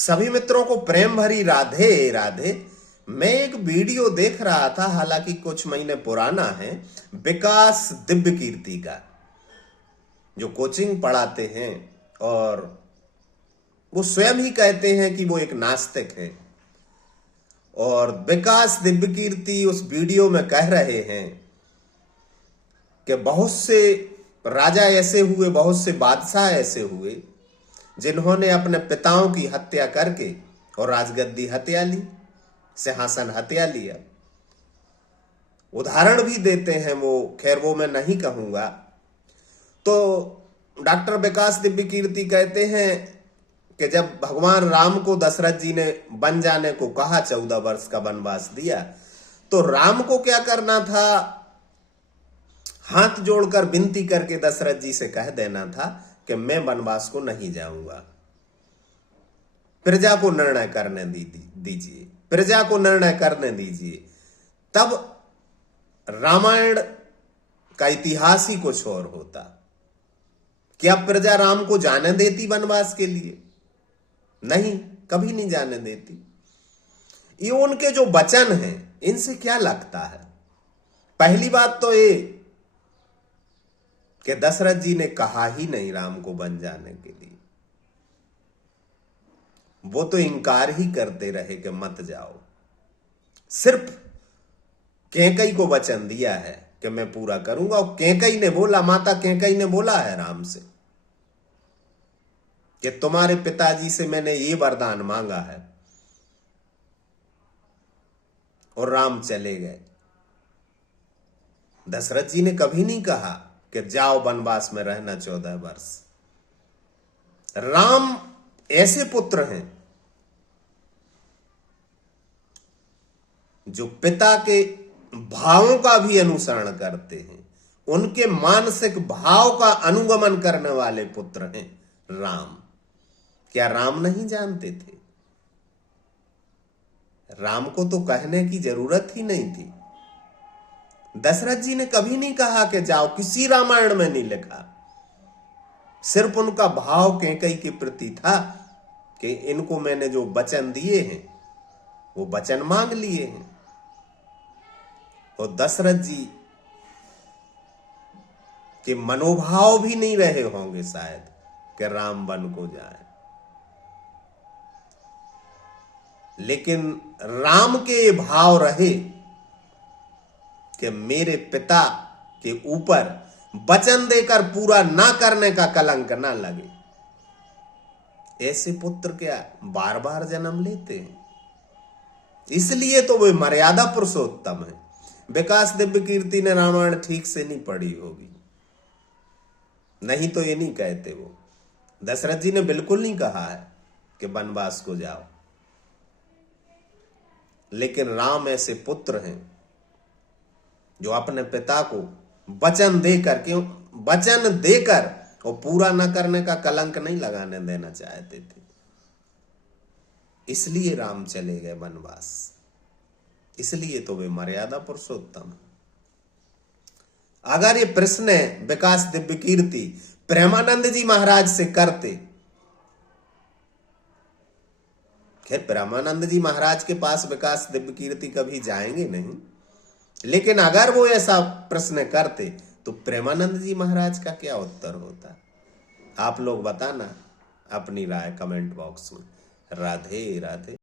सभी मित्रों को प्रेम भरी राधे राधे। मैं एक वीडियो देख रहा था, हालांकि कुछ महीने पुराना है, विकास दिव्य कीर्ति का, जो कोचिंग पढ़ाते हैं और वो स्वयं ही कहते हैं कि वो एक नास्तिक है। और विकास दिव्य कीर्ति उस वीडियो में कह रहे हैं कि बहुत से राजा ऐसे हुए, बहुत से बादशाह ऐसे हुए जिन्होंने अपने पिताओं की हत्या करके और राजगद्दी हत्या ली, सिंहासन हत्या लिया। उदाहरण भी देते हैं वो, खैर वो मैं नहीं कहूंगा। तो डॉक्टर विकास दिव्य कीर्ति कहते हैं कि जब भगवान राम को दशरथ जी ने बन जाने को कहा, 14 वर्ष का वनवास दिया, तो राम को क्या करना था? हाथ जोड़कर विनती करके दशरथ जी से कह देना था कि मैं वनवास को नहीं जाऊंगा, प्रजा को निर्णय करने दीजिए, प्रजा को निर्णय करने दीजिए। तब रामायण का इतिहास ही कुछ और होता। क्या प्रजा राम को जाने देती वनवास के लिए? नहीं, कभी नहीं जाने देती। ये उनके जो वचन हैं, इनसे क्या लगता है? पहली बात तो ये कि दशरथ जी ने कहा ही नहीं राम को बन जाने के लिए, वो तो इनकार ही करते रहे कि मत जाओ। सिर्फ कैकेयी को वचन दिया है कि मैं पूरा करूंगा, और कैकेयी ने बोला, माता कैकेयी ने बोला है राम से कि तुम्हारे पिताजी से मैंने ये वरदान मांगा है, और राम चले गए। दशरथ जी ने कभी नहीं कहा कि जाओ वनवास में रहना 14 वर्ष। राम ऐसे पुत्र हैं जो पिता के भावों का भी अनुसरण करते हैं, उनके मानसिक भाव का अनुगमन करने वाले पुत्र हैं राम। क्या राम नहीं जानते थे? राम को तो कहने की जरूरत ही नहीं थी। दशरथ जी ने कभी नहीं कहा कि जाओ, किसी रामायण में नहीं लिखा। सिर्फ उनका भाव कैकेयी के प्रति था कि इनको मैंने जो वचन दिए हैं वो वचन मांग लिए हैं। और दशरथ जी के मनोभाव भी नहीं रहे होंगे शायद कि राम वन को जाए, लेकिन राम के ये भाव रहे कि मेरे पिता के ऊपर वचन देकर पूरा ना करने का कलंक ना लगे। ऐसे पुत्र क्या बार बार जन्म लेते हैं? इसलिए तो वे मर्यादा पुरुषोत्तम है। विकास दिव्य कीर्ति ने रामायण ठीक से नहीं पढ़ी होगी, नहीं तो ये नहीं कहते वो। दशरथ जी ने बिल्कुल नहीं कहा है कि वनवास को जाओ, लेकिन राम ऐसे पुत्र हैं जो अपने पिता को वचन देकर, क्यों वचन देकर और पूरा न करने का कलंक नहीं लगाने देना चाहते थे। इसलिए राम चले गए वनवास, इसलिए तो वे मर्यादा पुरुषोत्तम। अगर ये प्रश्न विकास दिव्य कीर्ति प्रेमानंद जी महाराज से करते, खैर प्रेमानंद जी महाराज के पास विकास दिव्य कीर्ति कभी जाएंगे नहीं, लेकिन अगर वो ऐसा प्रश्न करते तो प्रेमानंद जी महाराज का क्या उत्तर होता? आप लोग बताना अपनी राय कमेंट बॉक्स में। राधे राधे।